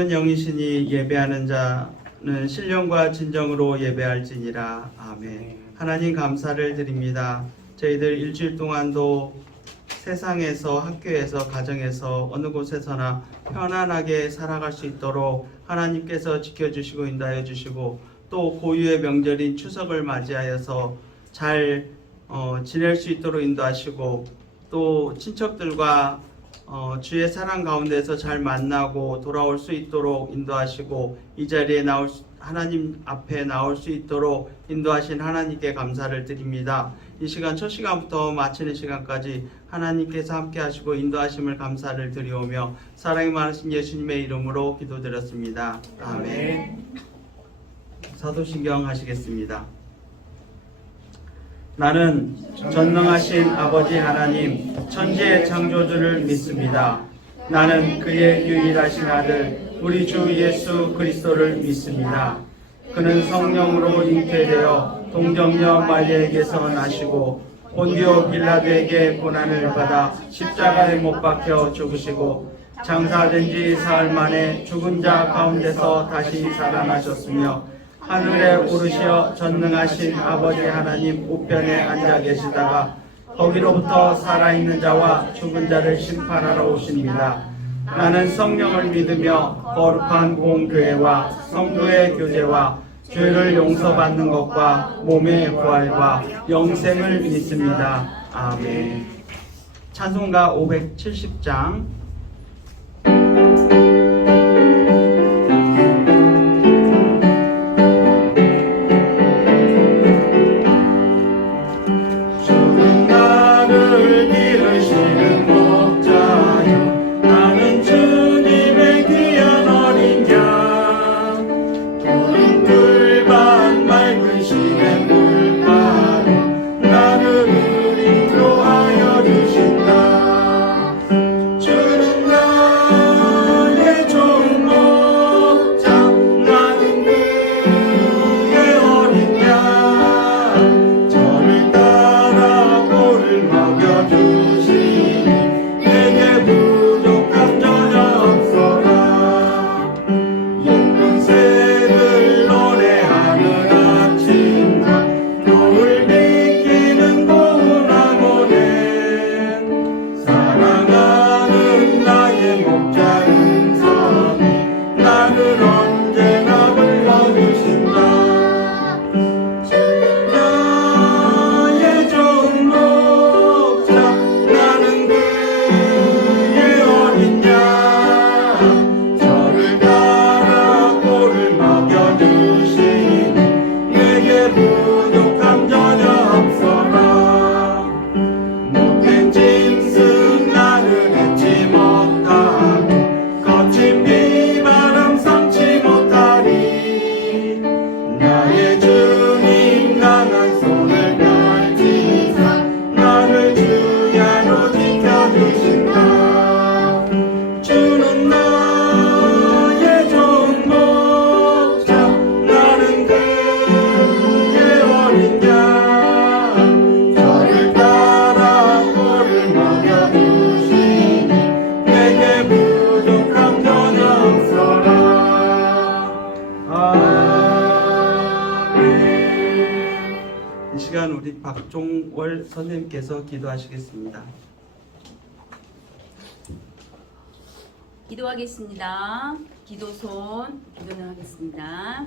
하나님은 영이시니 예배하는 자는 신령과 진정으로 예배할지니라. 아멘. 하나님 감사를 드립니다. 저희들 일주일 동안도 세상에서, 학교에서, 가정에서, 어느 곳에서나 편안하게 살아갈 수 있도록 하나님께서 지켜주시고 인도하여 주시고, 또 고유의 명절인 추석을 맞이하여서 잘 지낼 수 있도록 인도하시고, 또 친척들과 주의 사랑 가운데서 잘 만나고 돌아올 수 있도록 인도하시고, 이 자리에 하나님 앞에 나올 수 있도록 인도하신 하나님께 감사를 드립니다. 이 시간 첫 시간부터 마치는 시간까지 하나님께서 함께 하시고 인도하심을 감사를 드리오며 사랑이 많으신 예수님의 이름으로 기도드렸습니다. 아멘. 사도신경 하시겠습니다. 나는 전능하신 아버지 하나님 천지의 창조주를 믿습니다. 나는 그의 유일하신 아들 우리 주 예수 그리스도를 믿습니다. 그는 성령으로 잉태되어 동정녀 마리아에게서 나시고 본디오 빌라도에게 고난을 받아 십자가에 못 박혀 죽으시고 장사된 지 사흘 만에 죽은 자 가운데서 다시 살아나셨으며 하늘에 오르시어 전능하신 아버지 하나님 우편에 앉아 계시다가 거기로부터 살아있는 자와 죽은 자를 심판하러 오십니다. 나는 성령을 믿으며 거룩한 공교회와 성도의 교제와 죄를 용서받는 것과 몸의 부활과 영생을 믿습니다. 아멘. 찬송가 570장. 박종월 선생님께서 기도하시겠습니다. 기도하겠습니다. 기도는 하겠습니다.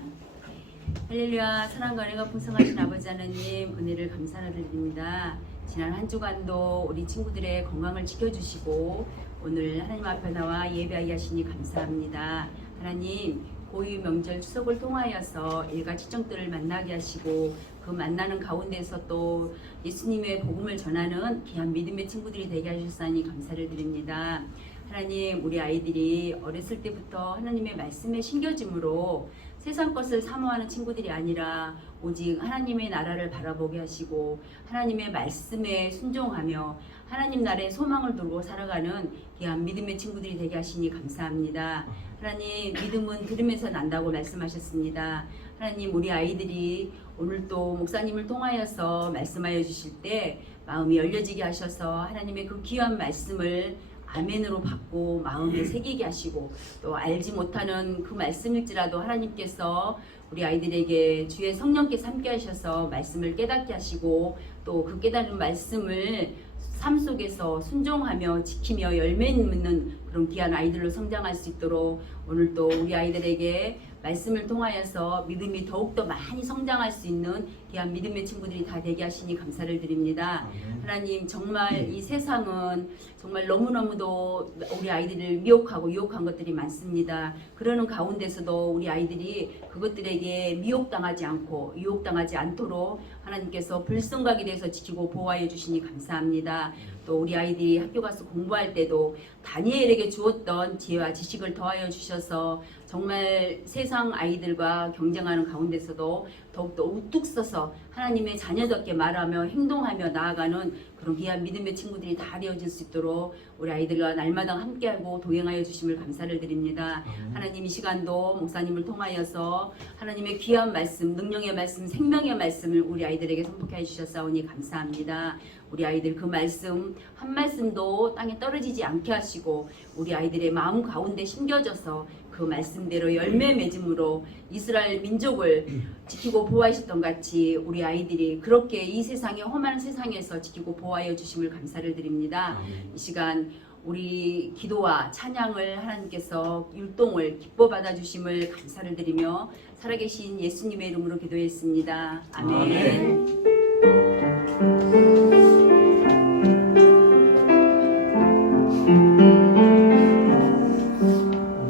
할렐루야. 사랑과 은혜가 풍성하신 아버지 하나님 은혜를 감사를 드립니다. 지난 한 주간도 우리 친구들의 건강을 지켜주시고 오늘 하나님 앞에 나와 예배하게 하시니 감사합니다. 하나님 고유 명절 추석을 통하여서 일가 친척들을 만나게 하시고 그 만나는 가운데서 또 예수님의 복음을 전하는 귀한 믿음의 친구들이 되게 하셨사니 감사를 드립니다. 하나님 우리 아이들이 어렸을 때부터 하나님의 말씀에 심겨짐으로 세상 것을 사모하는 친구들이 아니라 오직 하나님의 나라를 바라보게 하시고 하나님의 말씀에 순종하며 하나님 나라의 소망을 두고 살아가는 귀한 믿음의 친구들이 되게 하시니 감사합니다. 하나님 믿음은 들음에서 난다고 말씀하셨습니다. 하나님 우리 아이들이 오늘 또 목사님을 통하여서 말씀하여 주실 때 마음이 열려지게 하셔서 하나님의 그 귀한 말씀을 아멘으로 받고 마음에 새기게 하시고 또 알지 못하는 그 말씀일지라도 하나님께서 우리 아이들에게 주의 성령께서 함께 하셔서 말씀을 깨닫게 하시고 또 그 깨닫는 말씀을 삶 속에서 순종하며 지키며 열매 맺는 그런 귀한 아이들로 성장할 수 있도록 오늘 또 우리 아이들에게 말씀을 통하여서 믿음이 더욱더 많이 성장할 수 있는 귀한 믿음의 친구들이 다 되게 하시니 감사를 드립니다. 하나님 정말 이 세상은 정말 너무너무도 우리 아이들을 미혹하고 유혹한 것들이 많습니다. 그러는 가운데서도 우리 아이들이 그것들에게 미혹당하지 않고 유혹당하지 않도록 하나님께서 불성각에 대해서 지키고 보호하여 주시니 감사합니다. 또 우리 아이들이 학교 가서 공부할 때도 다니엘에게 주었던 지혜와 지식을 더하여 주셔서 정말 세상 아이들과 경쟁하는 가운데서도 더욱더 우뚝 서서 하나님의 자녀답게 말하며 행동하며 나아가는 그런 귀한 믿음의 친구들이 다 되어질 수 있도록 우리 아이들과 날마다 함께하고 동행하여 주심을 감사를 드립니다. 하나님 이 시간도 목사님을 통하여서 하나님의 귀한 말씀, 능력의 말씀, 생명의 말씀을 우리 아이들에게 선포해 주셨사오니 감사합니다. 우리 아이들 그 말씀 한 말씀도 땅에 떨어지지 않게 하시고 우리 아이들의 마음 가운데 심겨져서 그 말씀대로 열매 맺음으로 이스라엘 민족을 지키고 보호하셨던 같이 우리 아이들이 그렇게 이 세상의 험한 세상에서 지키고 보호하여 주심을 감사를 드립니다. 이 시간 우리 기도와 찬양을 하나님께서 율동을 기뻐 받아 주심을 감사를 드리며 살아계신 예수님의 이름으로 기도했습니다. 아멘.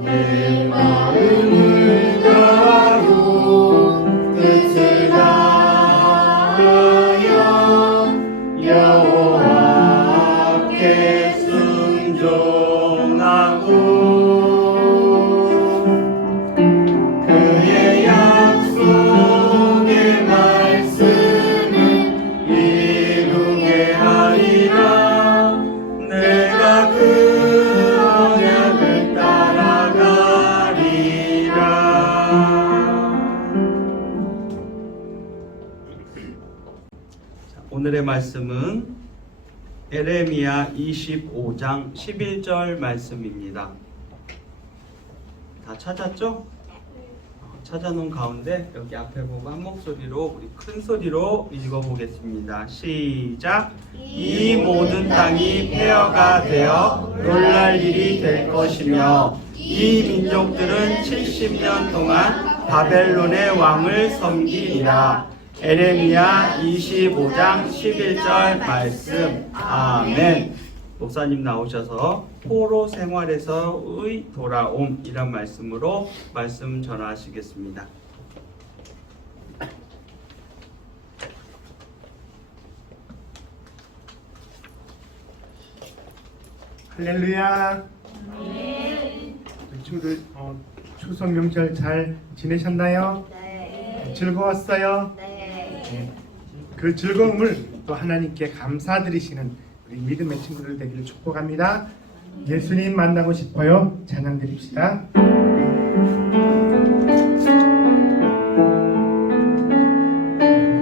내 마음을 다하고 뜻을 다하여 여호와께 순종하고 그의 약속의 말씀을 이루게 하리라. 내가 그 언약을 따라가리라. 오늘의 말씀은 에레미야 25장 11절 말씀입니다. 다 찾았죠? 찾아놓은 가운데 여기 앞에 보고 한 목소리로 우리 큰 소리로 읽어보겠습니다. 시작! 이 모든 땅이 폐허가 되어 놀랄 일이 될 것이며 이 민족들은 70년 동안 바벨론의 왕을 섬기리라. 에레미야 25장 11절 말씀. 아멘. 목사님 나오셔서 포로 생활에서의 돌아옴 이란 말씀으로 말씀 전하시겠습니다. 할렐루야. 우리 친구들 추석 명절 잘 지내셨나요? 네. 즐거웠어요? 네. 그 즐거움을 또 하나님께 감사드리시는 우리 믿음의 친구들 되기를 축복합니다. 예수님 만나고 싶어요. 찬양 드립시다.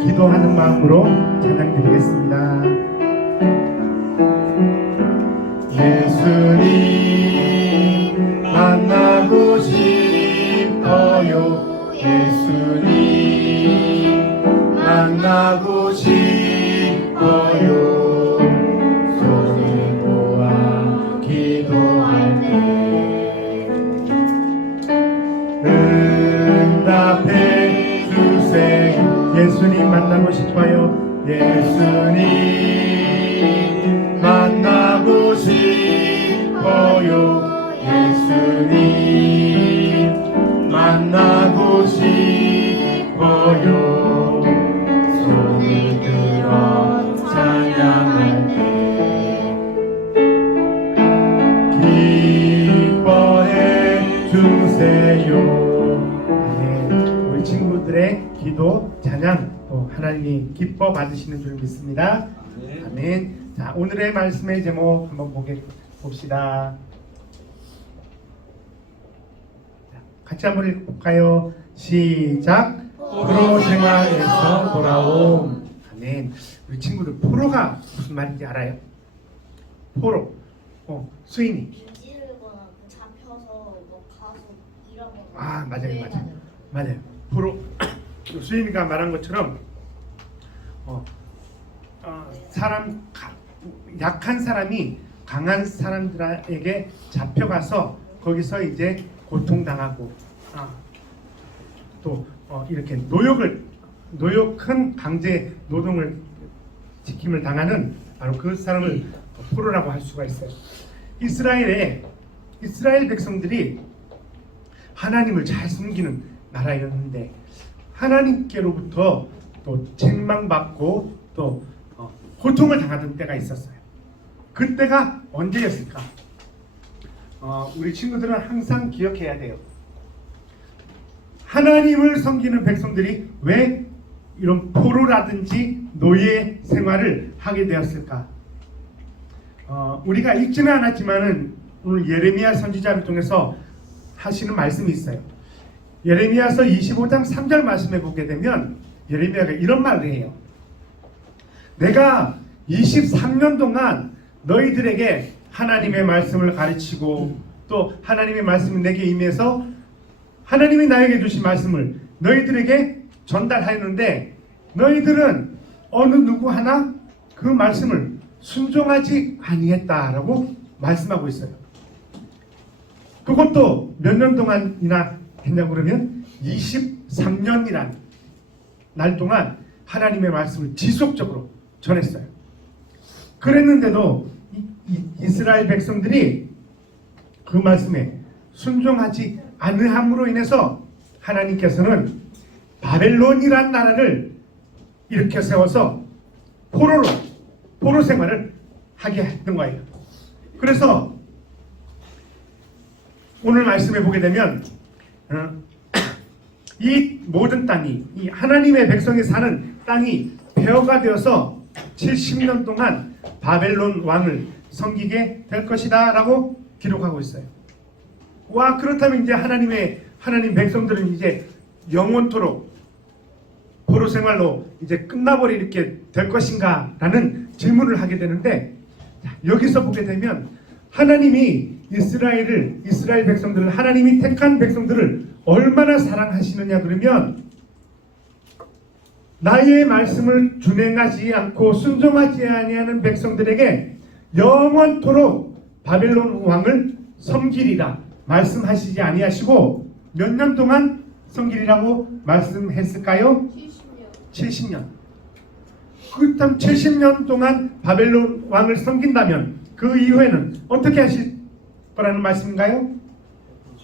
기도하는 마음으로 찬양 드리겠습니다. 예수님 만나고 싶어요. 예수님 만나고 싶어요. 손을 모아 기도할 때 응답해 주세요. 예수님 만나고 싶어요. 예수님 만나고 싶어요. 예수님 만나고 싶어요. 손을 들어 찬양할 때 기뻐해 주세요. 네, 우리 친구들의 기도, 찬양 또 하나님이 기뻐 받으시는 줄 믿습니다. 아멘. 자, 오늘의 말씀의 제목 한번 봅시다. 자, 같이 한번 읽어볼까요? 시작. 포로 생활에서 돌아옴. 아멘. 우리 친구들 포로가 무슨 말인지 알아요? 포로. 수인이. 찌르거나 뭐 잡혀서 뭐 가서 일하거나. 아, 맞아요, 유행하는. 맞아요. 맞아요. 프로 수인이가 말한 것처럼 약한 사람이 강한 사람들에게 잡혀가서 거기서 이제 고통당하고 또 이렇게 노역한 강제 노동을 지킴을 당하는 바로 그 사람을 포로라고 할 수가 있어요. 이스라엘 백성들이 하나님을 잘 섬기는 나라였는데 하나님께로부터 또 책망받고 또 고통을 당하던 때가 있었어요. 그때가 언제였을까? 우리 친구들은 항상 기억해야 돼요. 하나님을 섬기는 백성들이 왜 이런 포로라든지 노예 생활을 하게 되었을까? 우리가 읽지는 않았지만은 오늘 예레미야 선지자를 통해서 하시는 말씀이 있어요. 예레미야서 25장 3절 말씀에 보게 되면 예레미야가 이런 말을 해요. 내가 23년 동안 너희들에게 하나님의 말씀을 가르치고 또 하나님의 말씀이 내게 임해서 하나님이 나에게 주신 말씀을 너희들에게 전달하였는데 너희들은 어느 누구 하나 그 말씀을 순종하지 아니했다라고 말씀하고 있어요. 그것도 몇 년 동안이나 했냐고 그러면 23년이란 날 동안 하나님의 말씀을 지속적으로 전했어요. 그랬는데도 이스라엘 백성들이 그 말씀에 순종하지 않으함으로 인해서 하나님께서는 바벨론이란 나라를 일으켜 세워서 포로 생활을 하게 했던 거예요. 그래서 오늘 말씀에 보게 되면 이 모든 땅이 이 하나님의 백성이 사는 땅이 폐허가 되어서 70년 동안 바벨론 왕을 섬기게 될 것이다 라고 기록하고 있어요. 와, 그렇다면 이제 하나님 백성들은 이제 영원토록 포로 생활로 이제 끝나버리게 될 것인가 라는 질문을 하게 되는데, 여기서 보게 되면 하나님이 이스라엘 백성들을, 하나님이 택한 백성들을 얼마나 사랑하시느냐 그러면 나의 말씀을 준행하지 않고 순종하지 아니하는 백성들에게 영원토록 바벨론 왕을 섬기리라 말씀하시지 아니하시고 몇 년 동안 섬기리라고 말씀했을까요? 70년. 그렇다면 70년 동안 바벨론 왕을 섬긴다면 그 이후에는 어떻게 하실 거라는 말씀인가요?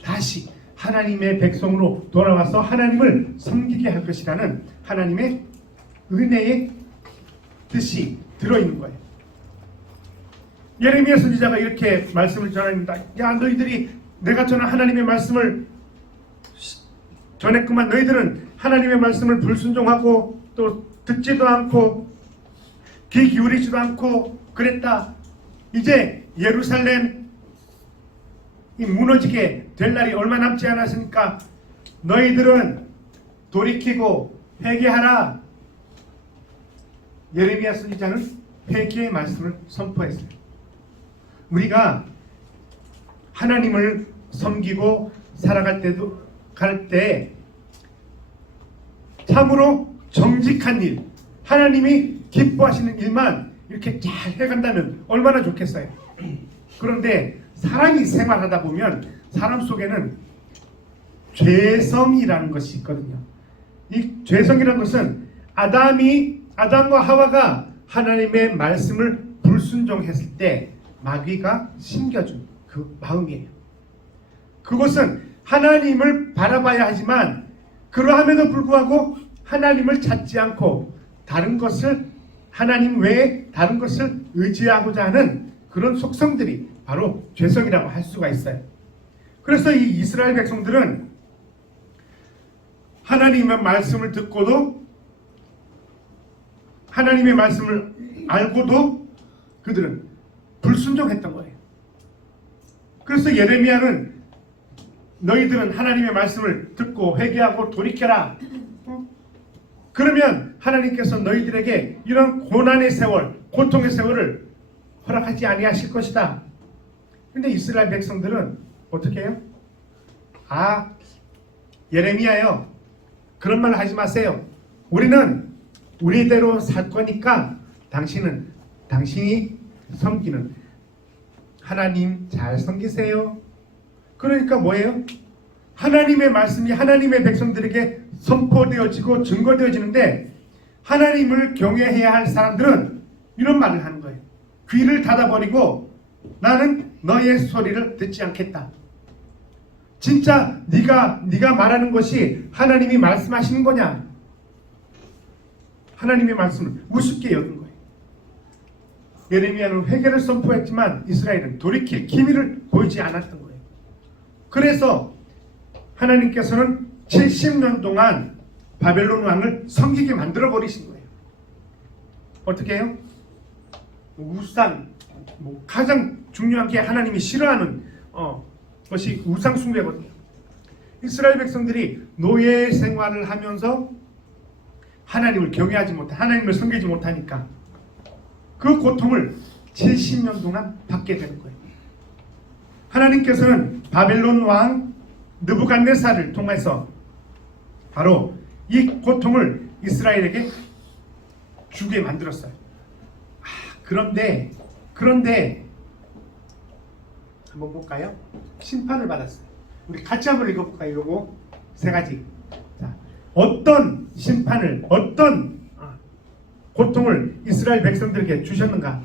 다시 하나님의 백성으로 돌아와서 하나님을 섬기게 할 것이라는 하나님의 은혜의 뜻이 들어있는 거예요. 예레미야 선지자가 이렇게 말씀을 전합니다. 야, 너희들이 내가 전한 하나님의 말씀을 전했구만. 너희들은 하나님의 말씀을 불순종하고 또 듣지도 않고 귀 기울이지도 않고 그랬다. 이제 예루살렘이 무너지게 될 날이 얼마 남지 않았으니까 너희들은 돌이키고 회개하라. 예레미야 선지자는 회개의 말씀을 선포했어요. 우리가 하나님을 섬기고 살아갈 때 참으로 정직한 일, 하나님이 기뻐하시는 일만 이렇게 잘 해간다면 얼마나 좋겠어요. 그런데 사람이 생활하다 보면 사람 속에는 죄성이라는 것이 있거든요. 이 죄성이라는 것은 아담과 하와가 하나님의 말씀을 불순종했을 때 마귀가 심겨준 그 마음이에요. 그것은 하나님을 바라봐야 하지만 그러함에도 불구하고 하나님을 찾지 않고 다른 것을, 하나님 외에 다른 것을 의지하고자 하는 그런 속성들이 바로 죄성이라고 할 수가 있어요. 그래서 이 이스라엘 백성들은 하나님의 말씀을 듣고도, 하나님의 말씀을 알고도 그들은 불순종했던 거예요. 그래서 예레미야는 너희들은 하나님의 말씀을 듣고 회개하고 돌이켜라. 그러면 하나님께서 너희들에게 이런 고난의 세월, 고통의 세월을 허락하지 아니하실 것이다 근데 이스라엘 백성들은 어떻게 해요? 아, 예레미야요, 그런 말 하지 마세요. 우리는 우리대로 살 거니까 당신이 섬기는 하나님 잘 섬기세요. 그러니까 뭐예요? 하나님의 말씀이 하나님의 백성들에게 선포되어지고 증거되어지는데, 하나님을 경외해야 할 사람들은 이런 말을 하는 거예요. 귀를 닫아버리고 나는 너의 소리를 듣지 않겠다. 진짜 네가 말하는 것이 하나님이 말씀하시는 거냐? 하나님의 말씀을 우습게 여긴 거예요. 예레미야는 회개를 선포했지만 이스라엘은 돌이킬 기미를 보이지 않았던 거예요. 그래서 하나님께서는 70년 동안 바벨론 왕을 섬기게 만들어 버리신 거예요. 어떻게 해요? 우상, 가장 중요한 게 하나님이 싫어하는 것이 우상 숭배거든요. 이스라엘 백성들이 노예 생활을 하면서 하나님을 경외하지 못해, 하나님을 섬기지 못하니까 그 고통을 70년 동안 받게 되는 거예요. 하나님께서는 바벨론 왕 느부갓네살을 통해서 바로 이 고통을 이스라엘에게 주게 만들었어요. 그런데 한번 볼까요? 심판을 받았어요. 우리 같이 한번 읽어볼까요? 요거 세 가지. 자, 어떤 심판을, 어떤 고통을 이스라엘 백성들에게 주셨는가?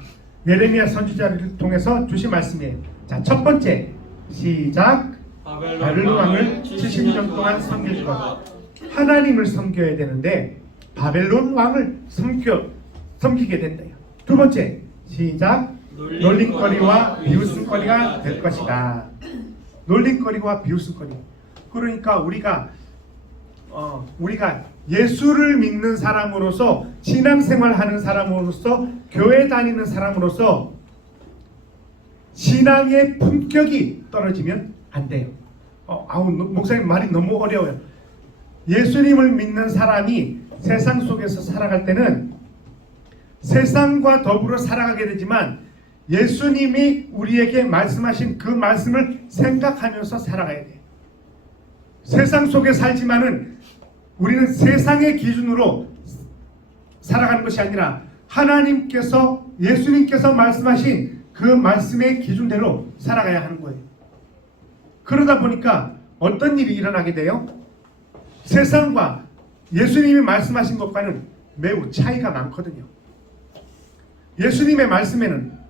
예레미야 선지자를 통해서 주신 말씀이에요. 자, 첫 번째, 시작. 바벨론 왕을 70년 동안 섬길 것. 하나님을 섬겨야 되는데 바벨론 왕을 섬기게 된대요. 두 번째, 시작. 놀림거리와 비웃음거리가 될 것이다. 놀림거리와 비웃음거리. 그러니까 우리가 예수를 믿는 사람으로서, 신앙생활하는 사람으로서, 교회 다니는 사람으로서 신앙의 품격이 떨어지면 안 돼요. 목사님 말이 너무 어려워요. 예수님을 믿는 사람이 세상 속에서 살아갈 때는 세상과 더불어 살아가게 되지만 예수님이 우리에게 말씀하신 그 말씀을 생각하면서 살아가야 돼요. 세상 속에 살지만은 우리는 세상의 기준으로 살아가는 것이 아니라 하나님께서, 예수님께서 말씀하신 그 말씀의 기준대로 살아가야 하는 거예요. 그러다 보니까 어떤 일이 일어나게 돼요? 세상과 예수님이 말씀하신 것과는 매우 차이가 많거든요. 예수님의 말씀에는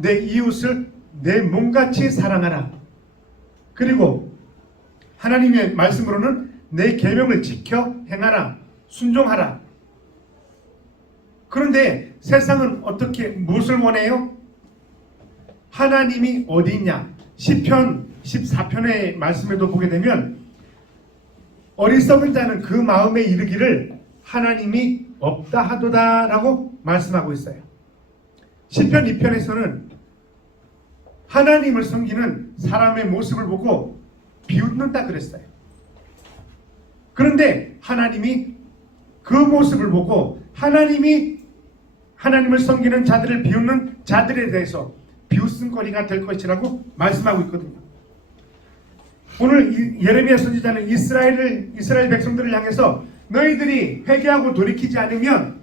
내 이웃을 내 몸같이 사랑하라. 그리고 하나님의 말씀으로는 내 계명을 지켜 행하라. 순종하라. 그런데 세상은 무엇을 원해요? 하나님이 어디 있냐? 시편 14편의 말씀에도 보게 되면 어리석은 자는 그 마음에 이르기를 하나님이 없다 하도다 라고 말씀하고 있어요. 시편 2편에서는 하나님을 섬기는 사람의 모습을 보고 비웃는다 그랬어요. 그런데 하나님이 그 모습을 보고 하나님을 섬기는 자들을 비웃는 자들에 대해서 비웃음거리가 될 것이라고 말씀하고 있거든요. 오늘 예레미야 선지자는 이스라엘 백성들을 향해서 너희들이 회개하고 돌이키지 않으면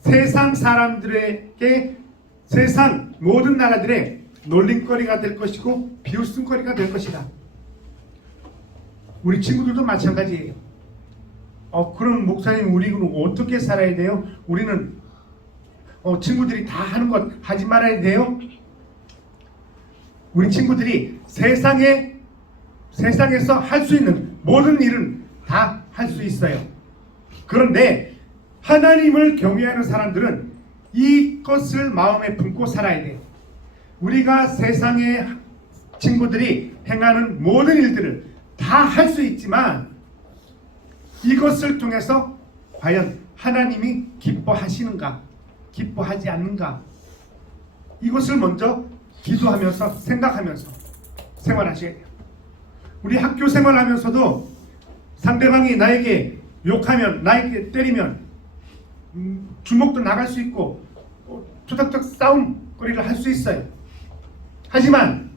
세상 사람들에게, 세상 모든 나라들의 놀림거리가 될 것이고 비웃음거리가 될 것이다. 우리 친구들도 마찬가지예요. 그럼 목사님, 우리는 어떻게 살아야 돼요? 우리는 친구들이 다 하는 것 하지 말아야 돼요? 우리 친구들이 세상에서 할 수 있는 모든 일은 다 할 수 있어요. 그런데 하나님을 경외하는 사람들은 이것을 마음에 품고 살아야 돼요. 우리가 세상의 친구들이 행하는 모든 일들을 다 할 수 있지만 이것을 통해서 과연 하나님이 기뻐하시는가, 기뻐하지 않는가, 이것을 먼저 기도하면서 생각하면서 생활하셔야 돼요. 우리 학교 생활하면서도 상대방이 나에게 욕하면, 나에게 때리면 주먹도 나갈 수 있고 투닥투닥 싸움거리를 할 수 있어요. 하지만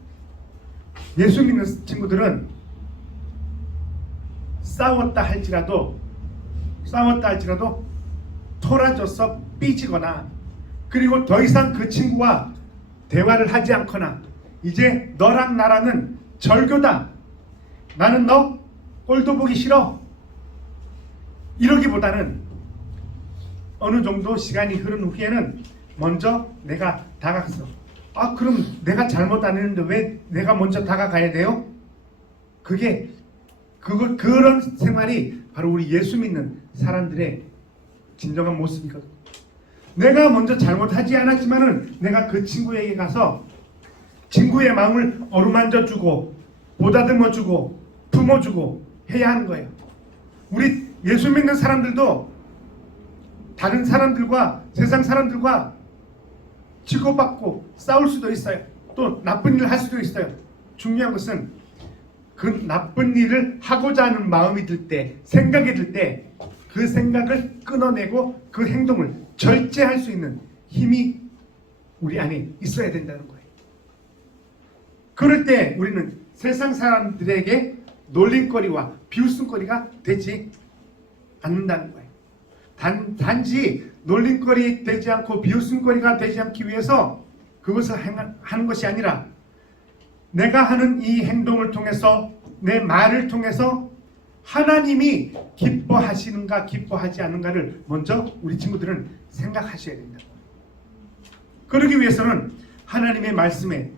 예수 믿는 친구들은 싸웠다 할지라도 토라져서 삐지거나 그리고 더 이상 그 친구와 대화를 하지 않거나 이제 너랑 나랑은 절교다. 나는 너 꼴도 보기 싫어. 이러기보다는 어느 정도 시간이 흐른 후에는 먼저 내가 다가가서 그럼 내가 잘못 안 했는데 왜 내가 먼저 다가가야 돼요? 그런 생활이 바로 우리 예수 믿는 사람들의 진정한 모습이거든요. 내가 먼저 잘못하지 않았지만은 내가 그 친구에게 가서 친구의 마음을 어루만져주고 보다듬어주고 품어주고 해야 하는 거예요. 우리 예수 믿는 사람들도 다른 사람들과 세상 사람들과 치고받고 싸울 수도 있어요. 또 나쁜 일을 할 수도 있어요. 중요한 것은 그 나쁜 일을 하고자 하는 마음이 들 때, 생각이 들 때 그 생각을 끊어내고 그 행동을 절제할 수 있는 힘이 우리 안에 있어야 된다는 거예요. 그럴 때 우리는 세상 사람들에게 놀림거리와 비웃음거리가 되지 않는다는 거예요. 단지 놀림거리 되지 않고 비웃음거리가 되지 않기 위해서 그것을 하는 것이 아니라 내가 하는 이 행동을 통해서 내 말을 통해서 하나님이 기뻐하시는가 기뻐하지 않는가를 먼저 우리 친구들은 생각하셔야 된다. 그러기 위해서는 하나님의 말씀에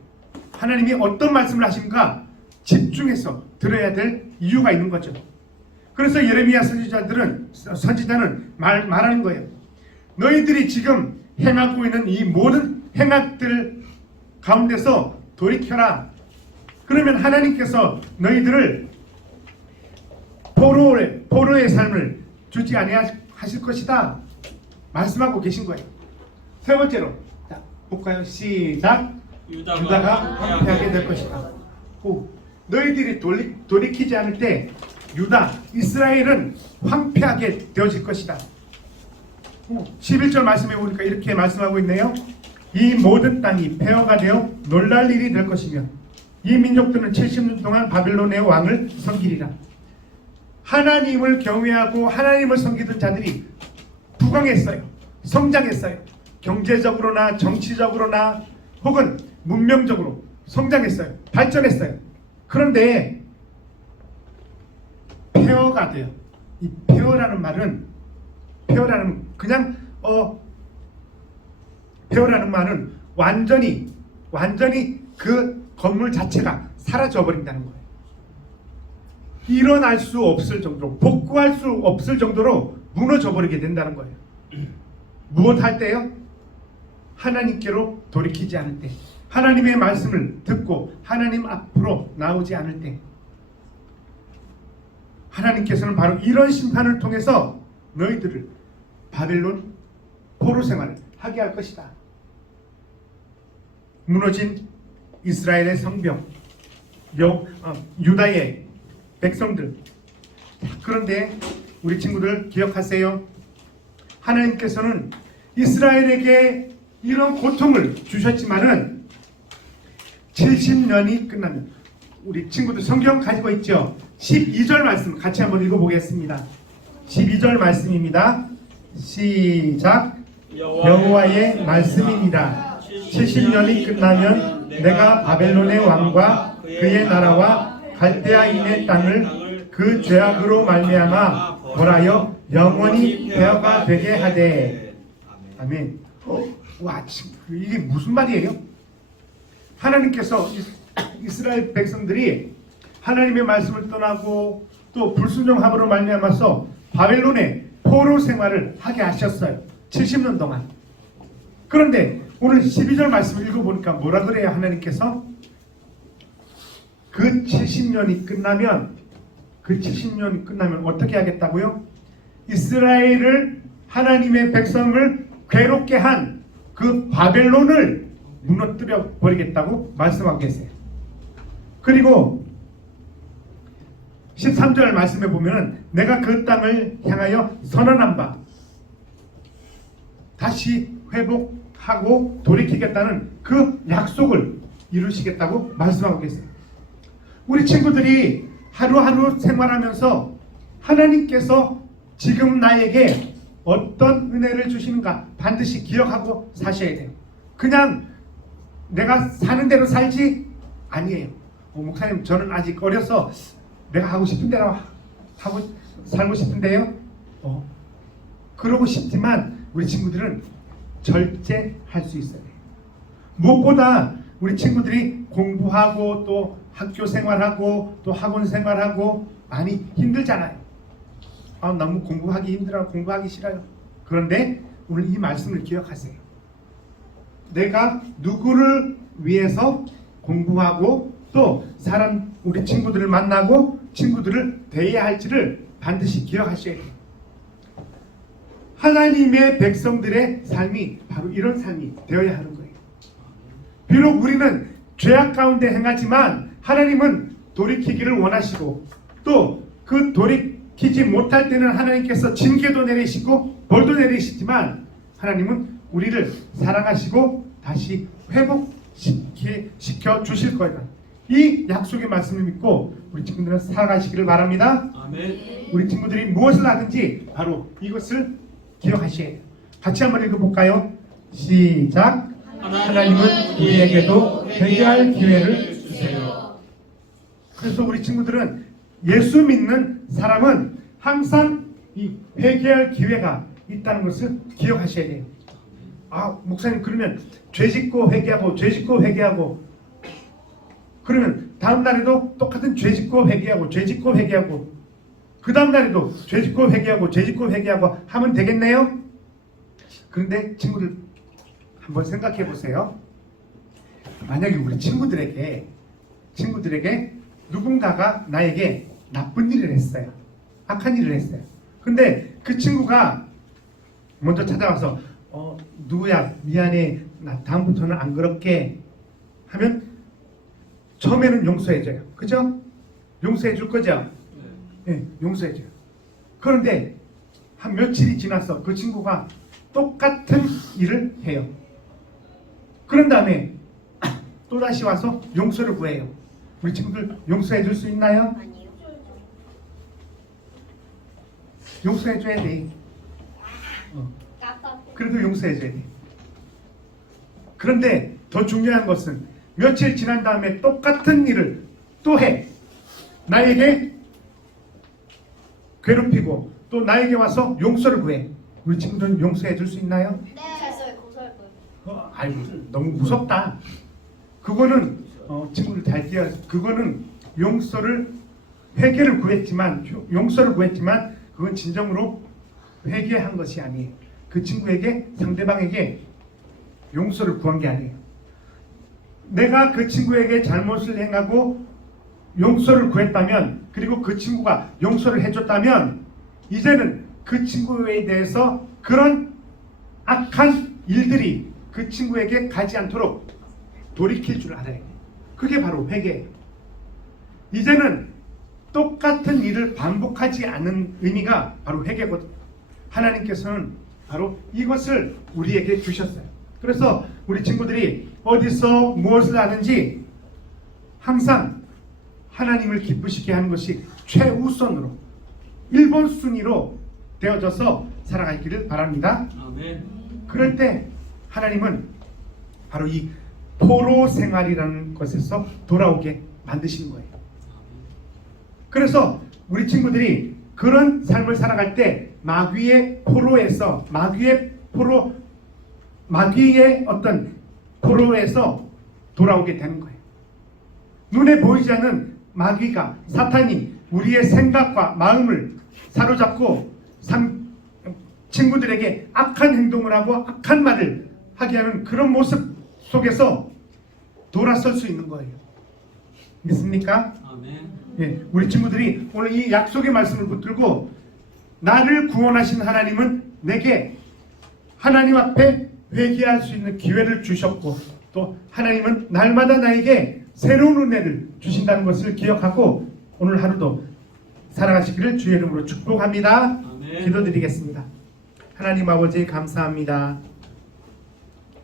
하나님이 어떤 말씀을 하시는가 집중해서 들어야 될 이유가 있는 거죠. 그래서 예레미야 선지자는 말하는 거예요. 너희들이 지금 행하고 있는 이 모든 행악들 가운데서 돌이켜라. 그러면 하나님께서 너희들을 포로의 삶을 주지 아니하실 것이다 말씀하고 계신 거예요. 세 번째로 자, 볼까요? 시작. 유다가 황폐하게 될 것이다. 너희들이 돌이키지 않을 때 유다, 이스라엘은 황폐하게 되어질 것이다. 11절 말씀해 보니까 이렇게 말씀하고 있네요. 이 모든 땅이 폐허가 되어 놀랄 일이 될 것이며 이 민족들은 70년 동안 바벨론의 왕을 섬기리라. 하나님을 경외하고 하나님을 섬기던 자들이 부강했어요. 성장했어요. 경제적으로나 정치적으로나 혹은 문명적으로 성장했어요. 발전했어요. 그런데 폐허가 돼요. 이 폐허라는 말은 완전히 그 건물 자체가 사라져 버린다는 거예요. 일어날 수 없을 정도로, 복구할 수 없을 정도로 무너져 버리게 된다는 거예요. 무엇 할 때요? 하나님께로 돌이키지 않을 때, 하나님의 말씀을 듣고 하나님 앞으로 나오지 않을 때, 하나님께서는 바로 이런 심판을 통해서 너희들을 바벨론 포로 생활을 하게 할 것이다. 무너진 이스라엘의 성벽, 유다의 백성들. 그런데 우리 친구들 기억하세요. 하나님께서는 이스라엘에게 이런 고통을 주셨지만은 70년이 끝나면 우리 친구들 성경 가지고 있죠. 12절 말씀 같이 한번 읽어보겠습니다. 12절 말씀입니다. 시작. 여호와의 말씀이니라. 70년이 끝나면 내가 바벨론의 왕과 그의 나라와 갈대아인의 땅을 그 죄악으로 말미암아 벌하여 영원히 폐허가 되게 하되. 아멘. 와, 이게 무슨 말이에요? 하나님께서 이스라엘 백성들이 하나님의 말씀을 떠나고 또 불순종함으로 말미암아서 바벨론의 포로 생활을 하게 하셨어요. 70년 동안. 그런데 오늘 12절 말씀을 읽어보니까 뭐라 그래요? 하나님께서 그 70년이 끝나면 어떻게 하겠다고요? 이스라엘을, 하나님의 백성을 괴롭게 한 그 바벨론을 무너뜨려 버리겠다고 말씀하고 계세요. 그리고 13절 말씀에 보면은 내가 그 땅을 향하여 선언한 바 다시 회복하고 돌이키겠다는 그 약속을 이루시겠다고 말씀하고 계세요. 우리 친구들이 하루하루 생활하면서 하나님께서 지금 나에게 어떤 은혜를 주시는가 반드시 기억하고 사셔야 돼요. 그냥 내가 사는 대로 살지 아니에요. 목사님, 저는 아직 어려서 내가 하고 싶은 대로 하고 살고 싶은데요. 그러고 싶지만 우리 친구들은 절제할 수 있어요. 무엇보다 우리 친구들이 공부하고 또 학교 생활하고 또 학원 생활하고 많이 힘들잖아요. 너무 공부하기 힘들어요. 공부하기 싫어요. 그런데 오늘 이 말씀을 기억하세요. 내가 누구를 위해서 공부하고 또 우리 친구들을 만나고 친구들을 대해야 할지를 반드시 기억하셔야 돼요. 하나님의 백성들의 삶이 바로 이런 삶이 되어야 하는 거예요. 비록 우리는 죄악 가운데 행하지만 하나님은 돌이키기를 원하시고 또 그 돌이키지 못할 때는 하나님께서 징계도 내리시고 벌도 내리시지만 하나님은 우리를 사랑하시고 다시 회복시켜 주실 거예요. 이 약속의 말씀을 믿고 우리 친구들은 살아가시기를 바랍니다. 아멘. 우리 친구들이 무엇을 하든지 바로 이것을 기억하셔야 돼요. 같이 한번 읽어볼까요? 시작. 하나님은 우리에게도 회개할 기회를 주세요. 그래서 우리 친구들은 예수 믿는 사람은 항상 이 회개할 기회가 있다는 것을 기억하셔야 돼요. 목사님, 그러면 죄짓고 회개하고 죄짓고 회개하고 그러면 다음 날에도 똑같은 죄짓고 회개하고 죄짓고 회개하고 그 다음 날에도 죄짓고 회개하고 죄짓고 회개하고 하면 되겠네요. 그런데 친구들 한번 생각해 보세요. 만약에 우리 친구들에게 누군가가 나에게 나쁜 일을 했어요. 악한 일을 했어요. 근데 그 친구가 먼저 찾아와서 누구야, 미안해, 나 다음부터는 안 그럴게 하면 처음에는 용서해줘요. 그죠? 용서해 줄 거죠? 네, 용서해 줘요. 그런데 한 며칠이 지나서 그 친구가 똑같은 일을 해요. 그런 다음에 또다시 와서 용서를 구해요. 우리 친구들 용서해 줄 수 있나요? 아니요. 용서해 줘야 돼. 그래도 용서해 줘야 돼. 그런데 더 중요한 것은 며칠 지난 다음에 똑같은 일을 또 해. 나에게 괴롭히고 또 나에게 와서 용서를 구해. 우리 친구들은 용서해 줄 수 있나요? 네. 됐어요. 고소할 거예요. 아이고, 너무 무섭다. 그거는 친구들 잘 기억. 그거는 회개를 구했지만 그건 진정으로 회개한 것이 아니에요. 그 친구에게, 상대방에게 용서를 구한 게 아니에요. 내가 그 친구에게 잘못을 행하고 용서를 구했다면, 그리고 그 친구가 용서를 해줬다면 이제는 그 친구에 대해서 그런 악한 일들이 그 친구에게 가지 않도록 돌이킬 줄 알아야 돼요. 그게 바로 회개예요. 이제는 똑같은 일을 반복하지 않는 의미가 바로 회개거든요. 하나님께서는 바로 이것을 우리에게 주셨어요. 그래서 우리 친구들이 어디서 무엇을 하는지 항상 하나님을 기쁘시게 하는 것이 최우선으로 1번 순위로 되어져서 살아가기를 바랍니다. 아멘. 그럴 때 하나님은 바로 이 포로 생활이라는 것에서 돌아오게 만드시는 거예요. 그래서 우리 친구들이 그런 삶을 살아갈 때 마귀의 어떤 포로에서 돌아오게 되는 거예요. 눈에 보이지 않는 마귀가, 사탄이 우리의 생각과 마음을 사로잡고 친구들에게 악한 행동을 하고 악한 말을 하게 하는 그런 모습 속에서 돌아설 수 있는 거예요. 믿습니까? 아멘. 예, 우리 친구들이 오늘 이 약속의 말씀을 붙들고 나를 구원하신 하나님은 내게 하나님 앞에 회개할 수 있는 기회를 주셨고 또 하나님은 날마다 나에게 새로운 은혜를 주신다는 것을 기억하고 오늘 하루도 살아가시기를 주의 이름으로 축복합니다. 아멘. 기도드리겠습니다. 하나님 아버지 감사합니다.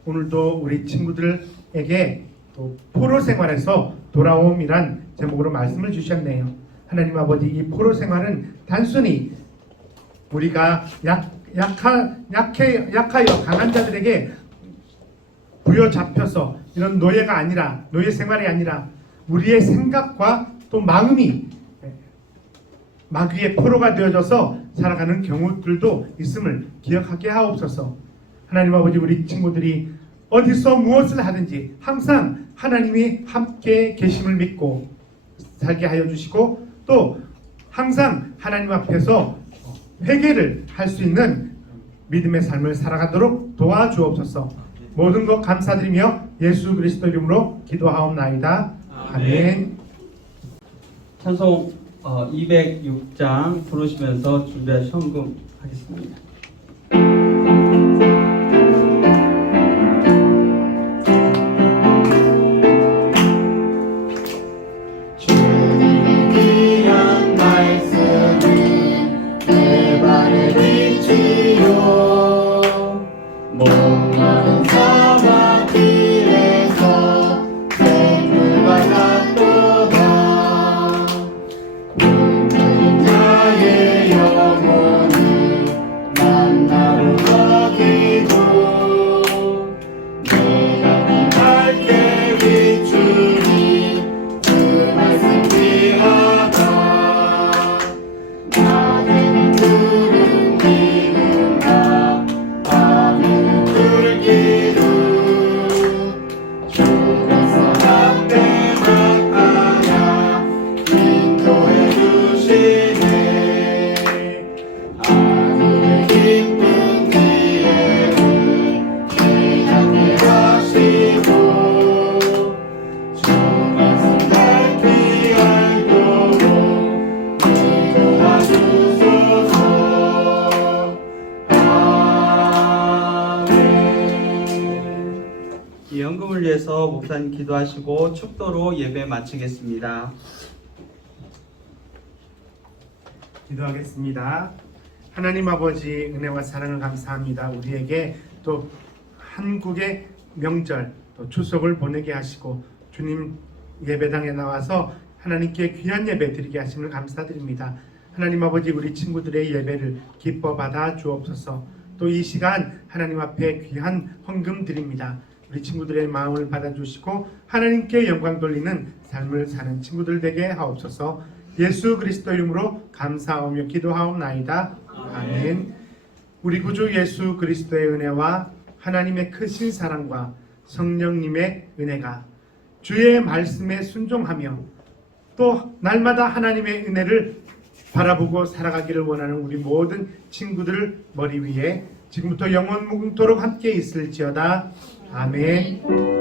오늘도 우리 친구들에게 또 포로 생활에서 돌아옴이란 제목으로 말씀을 주셨네요. 하나님 아버지, 이 포로 생활은 단순히 우리가 약하여 강한 자들에게 부여잡혀서 이런 노예가 아니라, 노예 생활이 아니라 우리의 생각과 또 마음이 마귀의 포로가 되어져서 살아가는 경우들도 있음을 기억하게 하옵소서. 하나님 아버지, 우리 친구들이 어디서 무엇을 하든지 항상 하나님이 함께 계심을 믿고 살게 하여 주시고, 또 항상 하나님 앞에서 회개를 할 수 있는 믿음의 삶을 살아가도록 도와주옵소서. 모든 것 감사드리며 예수 그리스도 이름으로 기도하옵나이다. 아멘. 찬송 206장 부르시면서 준비할 현금 하겠습니다. 이 연금을 위해서 목사님 기도하시고 축도로 예배 마치겠습니다. 기도하겠습니다. 하나님 아버지, 은혜와 사랑을 감사합니다. 우리에게 또 한국의 명절, 또 추석을 보내게 하시고 주님 예배당에 나와서 하나님께 귀한 예배 드리게 하심을 감사드립니다. 하나님 아버지, 우리 친구들의 예배를 기뻐 받아 주옵소서. 또 이 시간 하나님 앞에 귀한 헌금 드립니다. 우리 친구들의 마음을 받아주시고 하나님께 영광 돌리는 삶을 사는 친구들 되게 하옵소서. 예수 그리스도 이름으로 감사하며 기도하옵나이다. 아멘. 우리 구주 예수 그리스도의 은혜와 하나님의 크신 사랑과 성령님의 은혜가 주의 말씀에 순종하며 또 날마다 하나님의 은혜를 바라보고 살아가기를 원하는 우리 모든 친구들 머리 위에 지금부터 영원 무궁토록 함께 있을지어다. 아멘.